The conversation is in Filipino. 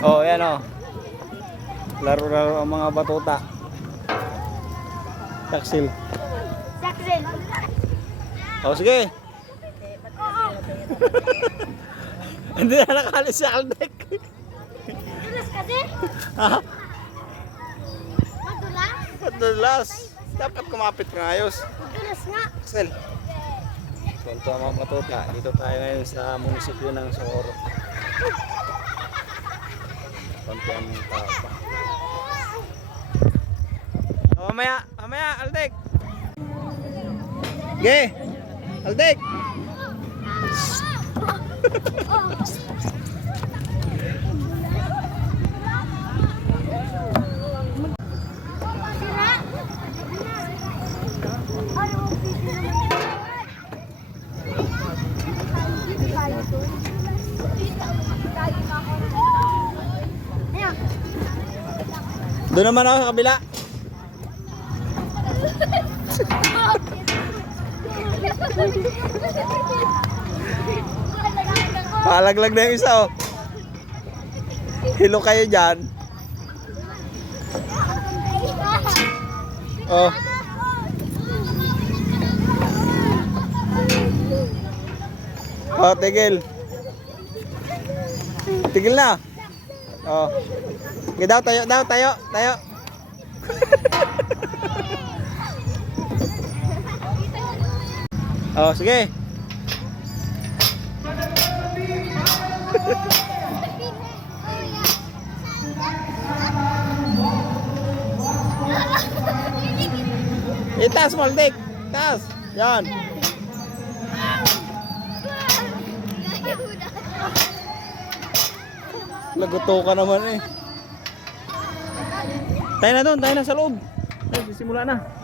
Oh, yan oh. Laro-laro ang mga batuta. Taksil. Saxel. Oh, sige. Hindi na nakalis si Aldec. Dulas kasi. Ha? Madulas. Madalas. Dapat kumapit ka ayos. Madulas nga. Axel. Punto ang mga batuta. Dito tayo ngayon sa munisipyo ng Socorro. Konti ang tao pa. Oh, mamaya, mamaya, Aldec. Ge! Sira. Ayaw Doon naman ako sa kabila. Palaglag na yung isa oh. Hilo kayo dyan. Oh. Oh, tigil. Tigil na. Oh. Sige daw, tayo daw, tayo, tayo. oh, sige. Itaas mo, Aldik. Taas. Yan. Laguto ka naman eh. Tayo na doon, tayo na sa loob. Ay, simula na.